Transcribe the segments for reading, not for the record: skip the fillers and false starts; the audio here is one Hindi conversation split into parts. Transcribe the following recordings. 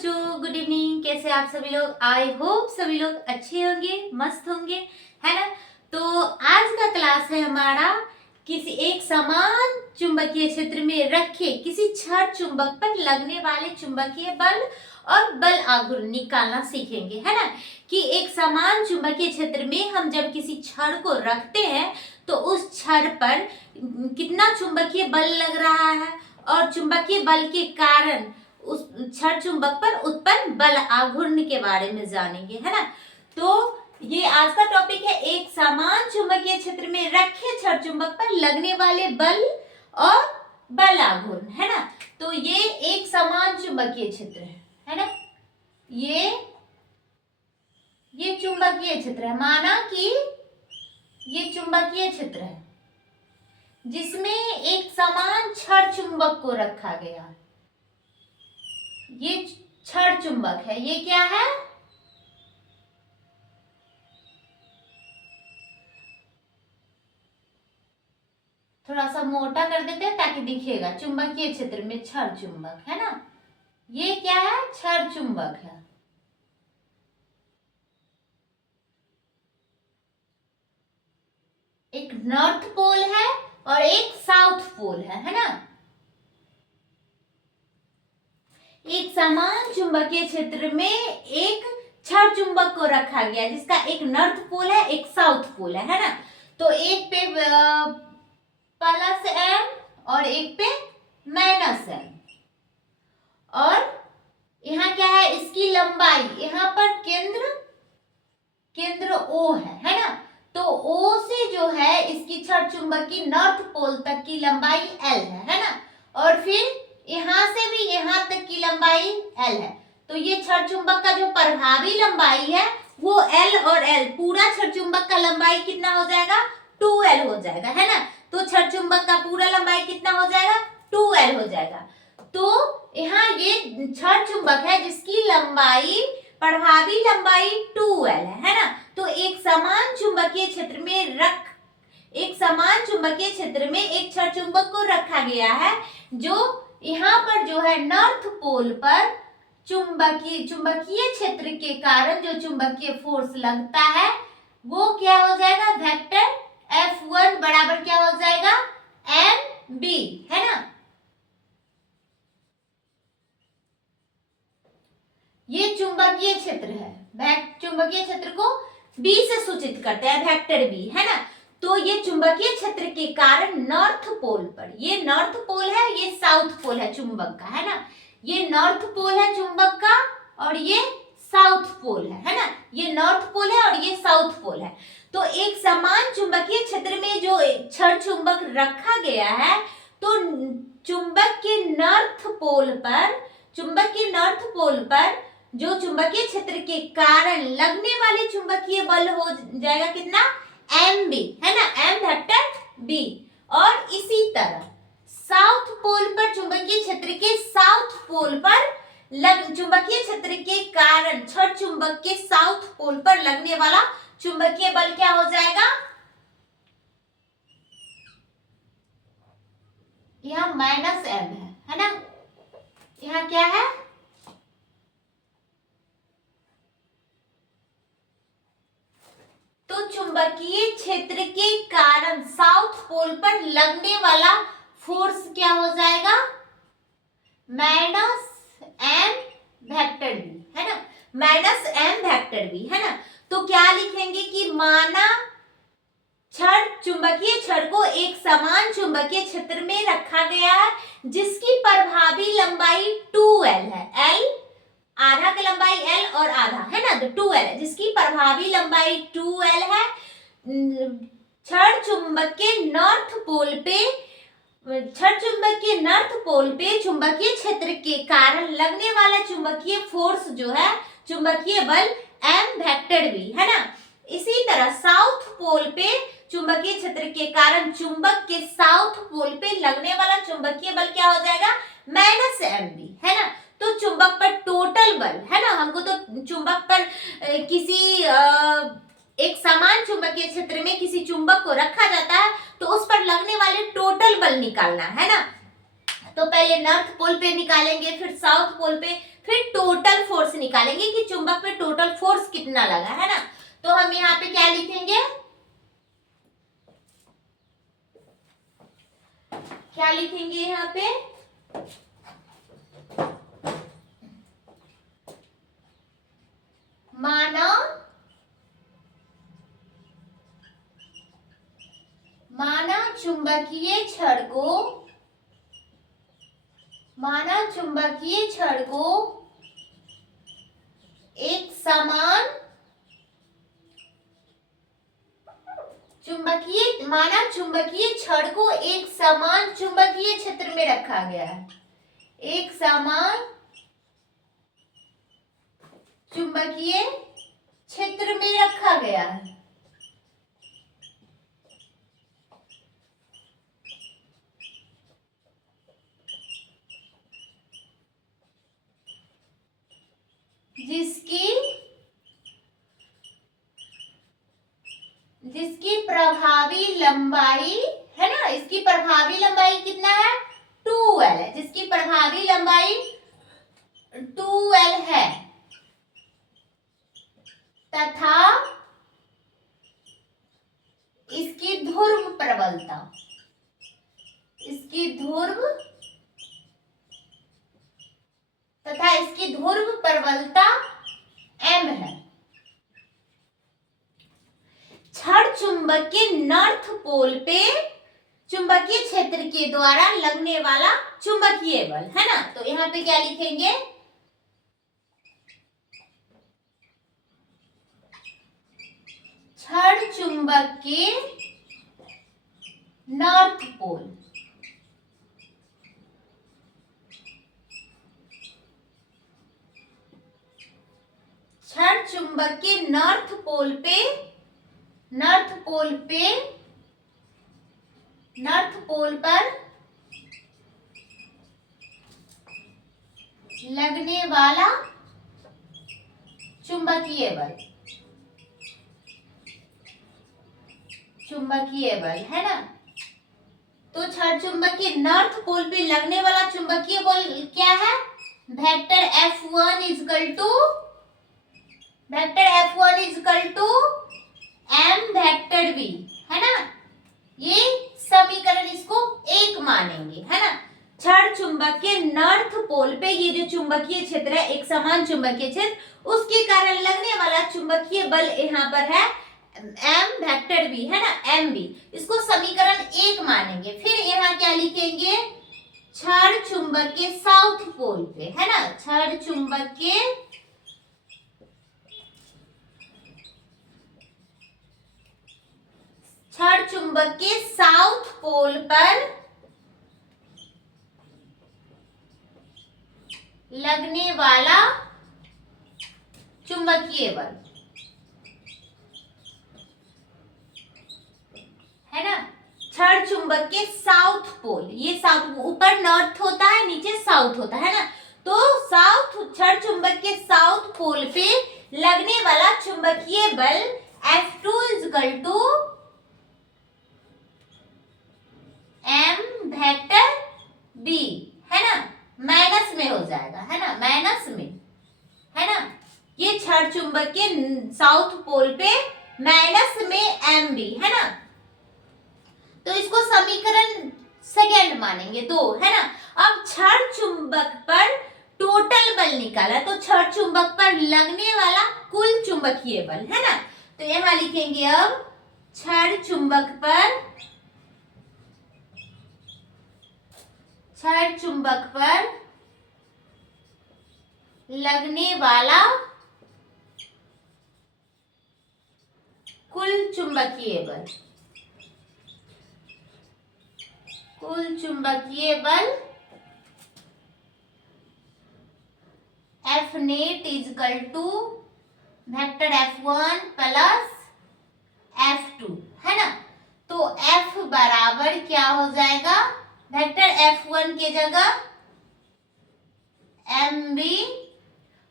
बच्चों, गुड इवनिंग। कैसे आप सभी लोग? आई होप सभी लोग अच्छे होंगे, मस्त होंगे, है ना। तो आज का क्लास है हमारा किसी एक समान चुंबकीय क्षेत्र में रखे किसी छड़ चुंबक पर लगने वाले चुंबकीय बल और बल आघूर्ण निकालना सीखेंगे, है ना। कि एक समान चुंबकीय क्षेत्र में हम जब किसी छड़ को रखते हैं तो उस छड़ पर कितना चुंबकीय बल लग रहा है और चुंबकीय बल के कारण उस छड़ चुंबक पर उत्पन्न बल आघूर्ण के बारे में जानेंगे, है ना। तो ये आज का टॉपिक है एक समान चुंबकीय क्षेत्र में रखे छड़ चुंबक पर लगने वाले बल और बल आघूर्ण, है ना। तो ये एक समान चुंबकीय क्षेत्र है ना। ये चुंबकीय क्षेत्र है। माना कि ये चुंबकीय क्षेत्र है जिसमें एक समान छड़ चुंबक को रखा गया। ये छड़ चुंबक है। ये क्या है? थोड़ा सा मोटा कर देते हैं ताकि दिखेगा। चुंबकीय क्षेत्र में छड़ चुंबक है ना। ये क्या है? छड़ चुंबक है। एक नॉर्थ पोल है और एक साउथ पोल है ना। एक समान चुंबकीय क्षेत्र में एक छड़ चुंबक को रखा गया जिसका एक नॉर्थ पोल है, एक साउथ पोल है ना। तो एक पे प्लस एम और एक पे माइनस एम। और यहाँ क्या है? इसकी लंबाई, यहाँ पर केंद्र O है ना। तो O से जो है इसकी छड़ चुंबक की नॉर्थ पोल तक की लंबाई L है ना। और फिर यहां से भी यहां तक की लंबाई L है। तो ये छड़ चुंबक का जो प्रभावी लंबाई है वो L और L, पूरा छड़ चुंबक का लंबाई कितना हो जाएगा? 2L हो जाएगा, है ना। तो छड़ चुंबक का पूरा लंबाई कितना हो जाएगा? 2L हो जाएगा। तो यहाँ ये छड़ चुंबक है जिसकी लंबाई, प्रभावी लंबाई 2L है ना। तो एक समान चुंबकीय क्षेत्र में एक छड़ चुंबक को रखा गया है जो यहाँ पर जो है नॉर्थ पोल पर चुंबकीय क्षेत्र के कारण जो चुंबकीय फोर्स लगता है वो क्या हो जाएगा? वेक्टर F1 बराबर क्या हो जाएगा? mb, है ना। ये चुंबकीय क्षेत्र है। चुंबकीय क्षेत्र को B से सूचित करते हैं, वेक्टर B, है ना। तो ये चुंबकीय क्षेत्र के कारण नॉर्थ पोल पर, ये नॉर्थ पोल है, ये साउथ पोल है चुंबक का, है ना। ये नॉर्थ पोल है चुंबक का और ये साउथ पोल है ना। ये नॉर्थ पोल है और ये साउथ पोल है। तो एक समान चुंबकीय क्षेत्र में जो छड़ चुंबक रखा गया है तो चुंबक के नॉर्थ पोल पर जो चुंबकीय क्षेत्र के कारण लगने वाले चुंबकीय बल हो जाएगा कितना? mb, है ना, m वेक्टर b। और इसी तरह साउथ पोल पर, चुंबकीय क्षेत्र के साउथ पोल पर चुंबकीय क्षेत्र के कारण छड़ चुंबक के साउथ पोल पर लगने वाला चुंबकीय बल क्या हो जाएगा? यहाँ माइनस m है ना। यहाँ क्या है? तो चुंबकीय क्षेत्र के कारण साउथ पोल पर लगने वाला फोर्स क्या हो जाएगा? माइनस m वेक्टर b, है ना। माइनस m वेक्टर b, है ना। तो क्या लिखेंगे कि माना चुंबकीय छड़ को एक समान चुंबकीय क्षेत्र में रखा गया है जिसकी प्रभावी लंबाई 2L है। L आधा की लंबाई L और आधा, है ना, तो 2L है जिसकी प्रभावी लंबाई 2L है। छड़ चुंबक के नॉर्थ पोल पे चुंबकीय क्षेत्र के कारण लगने वाला चुंबकीय फोर्स जो है, चुंबकीय बल m वेक्टर b, है ना। इसी तरह साउथ पोल पे चुंबकीय क्षेत्र के कारण चुंबक के साउथ पोल पे लगने वाला चुंबकीय बल क्या हो जाएगा? माइनस mb, है ना। तो चुंबक पर टोटल बल, है ना, हमको तो चुंबक पर किसी एक समान चुंबकीय क्षेत्र में किसी चुंबक को रखा जाता है तो उस पर लगने वाले टोटल बल निकालना है ना। तो पहले नॉर्थ पोल पे निकालेंगे, फिर साउथ पोल पे, फिर टोटल फोर्स निकालेंगे कि चुंबक पे टोटल फोर्स कितना लगा, है ना। तो हम यहाँ पे क्या लिखेंगे, क्या लिखेंगे यहाँ पे, माना चुंबकीय छड़ को एक समान चुंबकीय छड़ को एक समान चुंबकीय क्षेत्र में रखा गया है, एक समान चुंबकीय क्षेत्र में रखा गया है। जिसकी प्रभावी लंबाई है ना, इसकी प्रभावी लंबाई कितना है, 2L है, जिसकी प्रभावी लंबाई 2L है तथा इसकी ध्रुव प्रबलता M है। छड़ चुंबक के नॉर्थ पोल पे चुंबकीय क्षेत्र के द्वारा लगने वाला चुंबकीय बल, है ना। तो यहाँ पे क्या लिखेंगे, छड़ चुंबक के नॉर्थ पोल, छड़ चुंबक के नॉर्थ पोल पर लगने वाला चुंबकीय बल, है ना। तो छड़ चुंबक के नॉर्थ पोल पे लगने वाला चुंबकीय बल क्या है, vector F1 is equal to M vector V, है ना। ये समीकरण इसको एक मानेंगे, है ना। छड़ चुंबक के नॉर्थ पोल पे ये जो चुंबकीय क्षेत्र है, एक समान चुंबकीय क्षेत्र, उसके कारण लगने वाला चुंबकीय बल यहाँ पर है M वेक्टर V, है ना, MV, इसको समीकरण एक मानेंगे। फिर यहाँ क्या लिखेंगे, छड़ चुंबक के साउथ पोल पे, है ना, छड़ चुंबक के साउथ पोल पर लगने वाला चुंबकीय बल, है ना। छड़ चुंबक के साउथ पोल, ये साउथ, ऊपर नॉर्थ होता है, नीचे साउथ होता है ना। तो छड़ चुंबक के साउथ पोल पे लगने वाला चुंबकीय बल F2 is equal to M vector B, है ना, माइनस में हो जाएगा, है ना, माइनस में, है ना। ये छड़ चुंबक के साउथ पोल पे माइनस में MB, है ना। तो इसको समीकरण सेकेंड मानेंगे, 2, है ना। अब छड़ चुंबक पर टोटल बल निकाला, तो छड़ चुंबक पर लगने वाला कुल चुंबकीय बल, है ना। तो यहां लिखेंगे अब छड़ चुंबक पर लगने वाला कुल चुंबकीय बल F net is equal to vector F1 plus F2, है ना। तो F बराबर क्या हो जाएगा, वेक्टर F1 के जगह MB,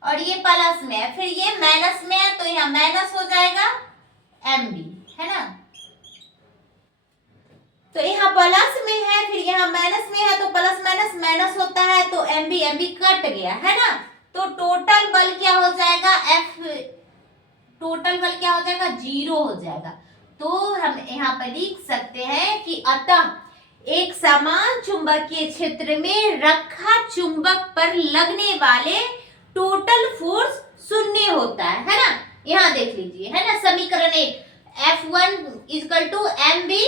और ये प्लस में है, फिर ये माइनस में है, तो यहाँ माइनस हो जाएगा MB, है ना। तो यहाँ प्लस में है, फिर यहाँ माइनस में है, तो प्लस माइनस माइनस होता है, तो MB कट गया, है ना। तो तो टोटल बल क्या हो जाएगा, F टोटल बल क्या हो जाएगा, 0 हो जाएगा। तो हम यहाँ पर लिख सकते हैं कि अतः एक समान चुंबकीय क्षेत्र में रखा चुंबक पर लगने वाले टोटल फोर्स शून्य होता है ना। यहाँ देख लीजिए, है ना, समीकरण 1, F1 equal to M B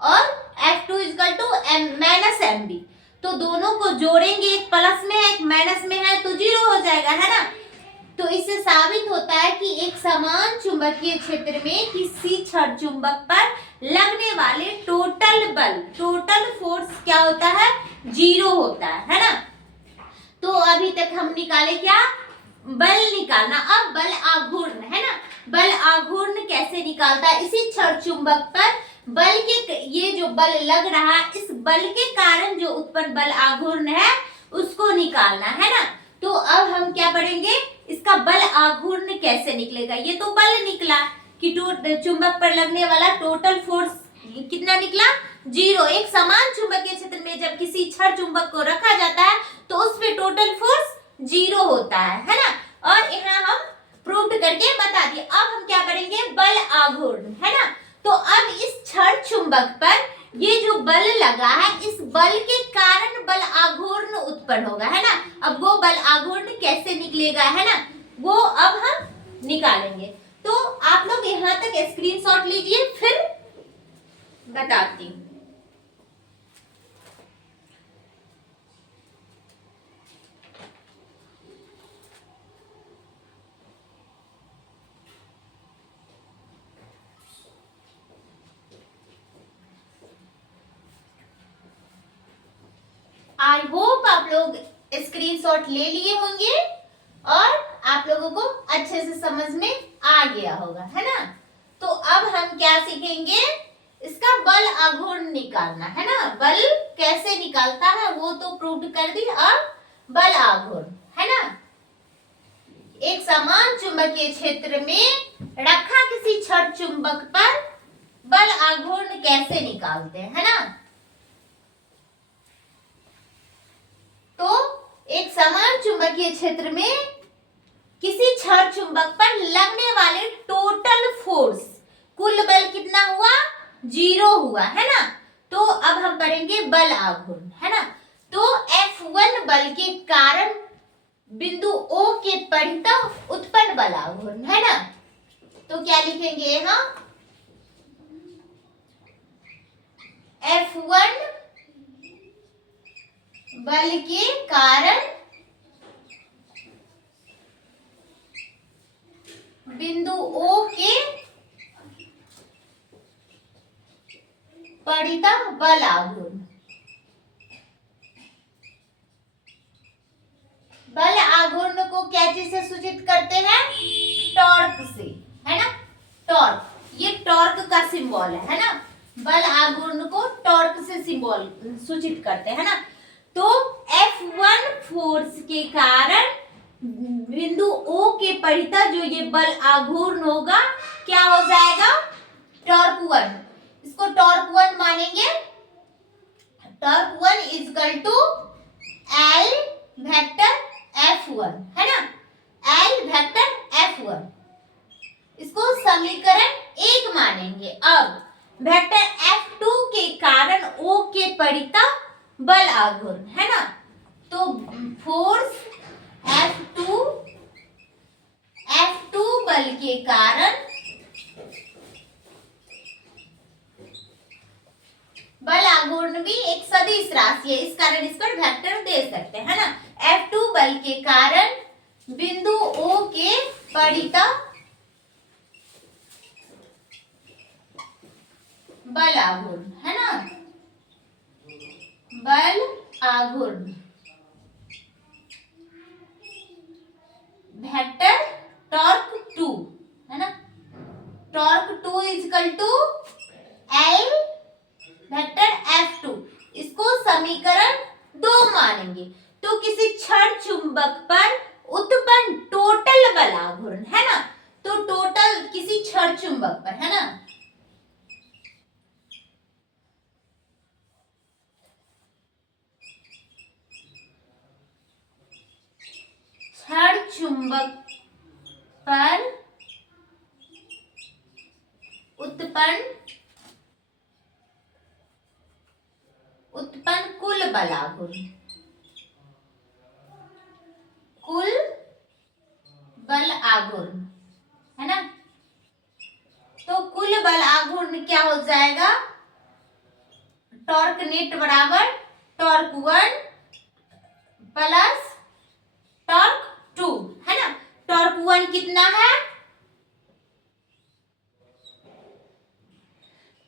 और F2 equal to minus M B. तो दोनों को जोड़ेंगे, एक प्लस में है एक माइनस में है, तो 0 हो जाएगा, है ना। तो इससे साबित होता है कि एक समान चुंबकीय क्षेत्र में किसी छड़ चुंबक पर लगने वाले टोटल बल, टोटल फोर्स क्या होता है, 0 होता है ना। तो अभी तक हम निकाले क्या, बल निकालना। अब बल आघूर्ण, है ना, बल आघूर्ण कैसे निकालता है, इसी छड़ चुंबक पर बल के, ये जो बल लग रहा है, इस बल के कारण जो उत्पन्न बल आघूर्ण है उसको निकालना है ना। तो अब हम क्या पढ़ेंगे, इसका बल आघूर्ण कैसे निकलेगा। ये तो बल निकला कि चुंबक पर लगने वाला टोटल फोर्स कितना निकला, 0। एक समान चुंबकीय क्षेत्र में जब किसी छड़ चुंबक को रखा जाता है तो उस पे टोटल फोर्स 0 होता है ना। और यहाँ हम प्रूव करके बता दिए। अब हम क्या करेंगे, बल आघूर्ण, है ना। तो अब इस छड़ चुंबक पर ये जो बल लगा है, इस बल के कारण बल आघूर्ण उत्पन्न होगा, है ना। अब वो बल आघूर्ण कैसे निकलेगा, है ना, वो अब हम निकालेंगे। तो आप लोग यहाँ तक स्क्रीनशॉट लीजिए, फिर बताती हूँ। आई होप आप लोग स्क्रीनशॉट ले लिए होंगे और आप लोगों को अच्छे से समझ में आ गया होगा, है ना। तो अब हम क्या सीखेंगे, इसका बल आघूर्ण निकालना, है ना। बल कैसे निकालता है वो तो प्रूव कर दी। अब बल आघूर्ण, है ना, एक समान चुंबकीय क्षेत्र में रखा किसी छड़ चुंबक पर बल आघूर्ण कैसे निकालते हैं, है ना। तो एक समान चुंबकीय क्षेत्र में किसी छड़ चुंबक पर लगने वाले टोटल फोर्स, कुल बल कितना हुआ, 0 हुआ, है ना। तो अब हम पढ़ेंगे बल आघूर्ण, है ना। तो F1 बल के कारण बिंदु O के परितः उत्पन्न बल आघूर्ण, है ना। तो क्या लिखेंगे यहाँ, F1 बल के कारण बिंदु O के परितः बल आघूर्ण। बल आघूर्ण को क्या चीज से सूचित करते हैं, टॉर्क से, है ना। टॉर्क, ये टॉर्क का सिंबल है ना। बल आघूर्ण को टॉर्क से सिंबल सूचित करते हैं ना। तो F1 फोर्स के कारण बिंदु O के परितः जो ये बल आघूर्ण होगा क्या हो जाएगा, टॉर्क 1। इसको टॉर्क 1 मानेंगे। Torque 1 equal to L vector F1, है ना, L वेक्टर F1। इसको समीकरण 1 मानेंगे। अब वेक्टर F2 के कारण O के परितः बल आघूर्ण, है ना। तो फोर्स F2 बल के कारण बल आघूर्ण भी एक सदिश राशि है, इस कारण इस पर वेक्टर दे सकते हैं, है ना। F2 बल के कारण बिंदु O के परितः बल आघूर्ण, है ना, बल आघूर्ण वेक्टर टॉर्क 2, है ना। Torque 2 equal to L vector F2। इसको समीकरण 2 मानेंगे। तो किसी छड़ चुंबक पर उत्पन्न टोटल बल आघूर्ण, है ना। तो टोटल किसी छड़ चुंबक पर, है ना, छड़ चुंबक पर उत्पन्न कुल बल आघूर्ण, कुल बल आघूर्ण, है ना। तो कुल बल आघूर्ण क्या हो जाएगा, टॉर्क नेट बराबर टॉर्क 1 प्लस टॉर्क 2, है ना। टॉर्क 1 कितना है,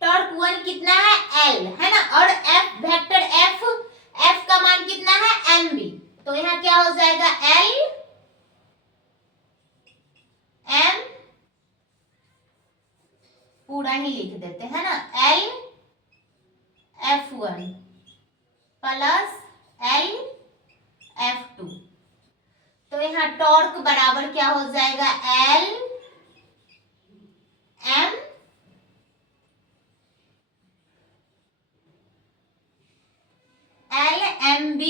टॉर्क 1 कितना है L, है ना। और F वेक्टर F का मान कितना है mb, तो यहाँ क्या हो जाएगा L m, पूरा ही लिख देते हैं ना, L F1 plus L F2। तो यहाँ टॉर्क बराबर क्या हो जाएगा L m LMB,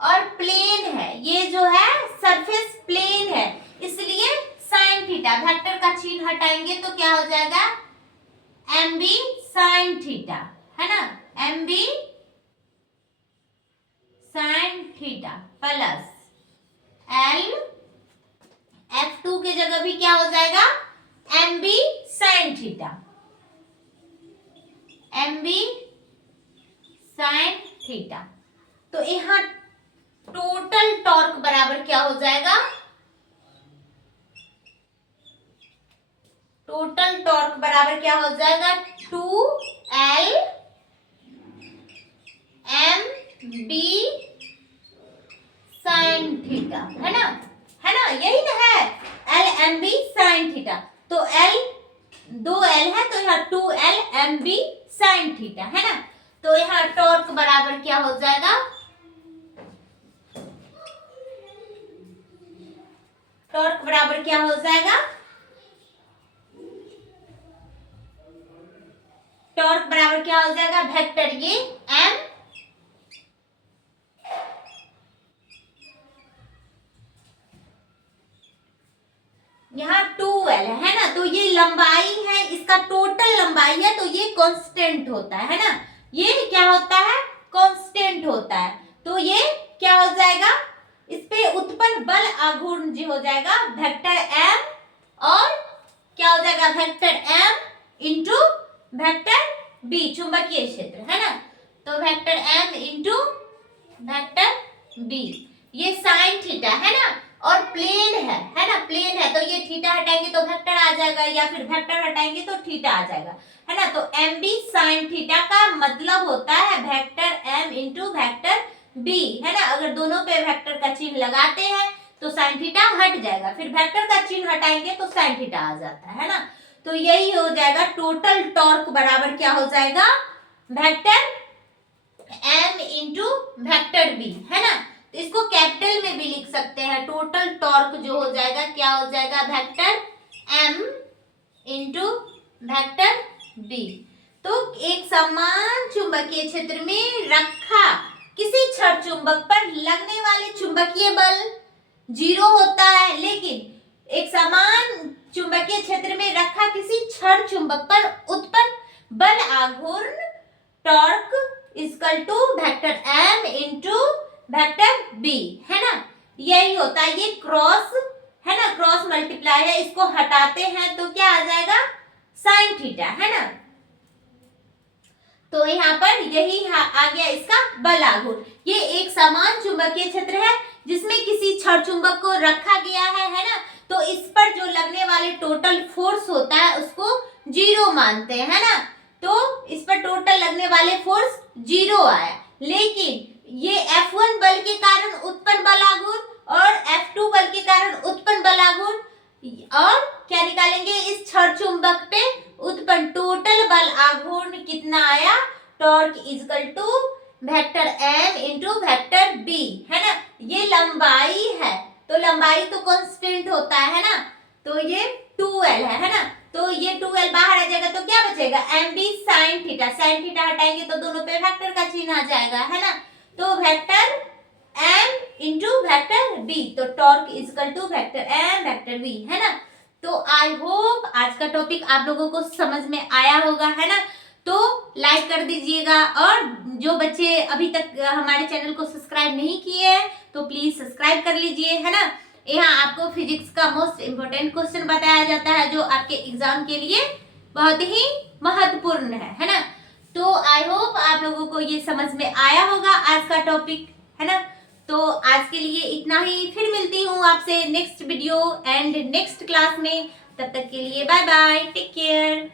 और प्लेन है, ये जो है सरफेस प्लेन है, इसलिए साइन थीटा, वेक्टर का चिन्ह हटाएंगे तो क्या हो जाएगा MB साइन थीटा, है ना। MB sine theta plus L F2 के जगह भी क्या हो जाएगा MB sine theta, MB sine theta. तो यहाँ टोटल टॉर्क बराबर क्या हो जाएगा, टोटल टॉर्क बराबर क्या हो जाएगा 2L MB साइन थीटा, है ना, है ना, यही ना है LMB साइन थीटा। तो L 2L है तो यहाँ 2L MB साइन थीटा, है ना। तो यहाँ टॉर्क बराबर क्या हो जाएगा, टॉर्क बराबर क्या हो जाएगा, टॉर्क बराबर क्या हो जाएगा वेक्टर ये M यहाँ 2L है ना। तो ये लंबाई है, इसका टोटल लंबाई है, तो ये कांस्टेंट होता है ना, ये क्या होता है कांस्टेंट होता है। तो ये क्या हो जाएगा, इस पे उत्पन्न बल आघूर्ण जी हो जाएगा वेक्टर M, और क्या हो जाएगा vector M into vector B चुंबकीय क्षेत्र, है ना। तो vector M into vector B, ये साइन थीटा है ना, और प्लेन है ना, प्लेन है तो ये थीटा हटाएंगे तो वेक्टर आ जाएगा, या फिर वेक्टर हटाएंगे तो थीटा आ जाएगा, है ना। तो MB साइन थीटा का मतलब होता है vector M into vector B, है ना। अगर दोनों पे वेक्टर का चिन्ह लगाते हैं तो साइन थीटा हट जाएगा, फिर वेक्टर का चिन्ह हटाएंगे तो साइन थीटा आ जाता है ना। तो यही हो जाएगा टोटल टॉर्क बराबर क्या हो जाएगा vector M into vector B, है ना। तो इसको कैपिटल में भी लिख सकते हैं, टोटल टॉर्क जो हो जाएगा क्या हो जाएगा vector M into vector B। तो एक समान चुंबकीय क्षेत्र में रखा किसी छड़ चुंबक पर लगने वाले चुंबकीय बल 0 होता है, लेकिन एक समान चुंबकीय क्षेत्र में रखा किसी छड़ चुंबक पर उत्पन्न बल आघूर्ण torque equal to vector M into vector B, है ना। यही होता है, ये क्रॉस है ना, क्रॉस मल्टीप्लाई है, इसको हटाते हैं तो क्या आ जाएगा साइन थीटा, है ना। तो यहाँ पर यही आ गया इसका बल आघूर्ण। ये एक समान चुंबकीय क्षेत्र है जिसमें किसी छड़ चुंबक को रखा गया है ना। तो इस पर जो लगने वाले टोटल फोर्स होता है उसको 0 मानते हैं, है ना। तो इस पर टोटल लगने वाले फोर्स 0 आया, लेकिन ये F1 बल के कारण उत्पन्न बल आघूर्ण और F2 बल के कारण उत्पन्न बल आघूर्ण, और क्या निकालेंगे इस छड़ चुंबक पे उत्पन्न टोटल बल आघूर्ण कितना आया, torque equal to vector M into vector B, है ना। ये लंबाई है तो लंबाई तो कांस्टेंट होता है ना, तो ये 2L है ना। तो ये 2L बाहर आ जाएगा तो क्या बचेगा MB sine theta, sine theta हटाएंगे तो दोनों पे वेक्टर का चिन्ह आ जाएगा, है ना। तो vector m into vector v, तो torque is equal to vector m vector v, है ना। तो आई होप आज का टॉपिक आप लोगों को समझ में आया होगा, है ना। तो लाइक कर दीजिएगा, और जो बच्चे अभी तक हमारे चैनल को सब्सक्राइब नहीं किए हैं तो प्लीज सब्सक्राइब कर लीजिए, है ना। यहाँ आपको फिजिक्स का मोस्ट इम्पोर्टेंट क्वेश्चन बताया जाता है जो आपके एग्जाम के लिए बहुत ही महत्वपूर्ण है ना। तो आई होप आप लोगों को ये समझ में आया होगा आज का टॉपिक, है ना। तो आज के लिए इतना ही, फिर मिलती हूँ आपसे next video and next class में। तब तक के लिए बाय बाय, टेक केयर।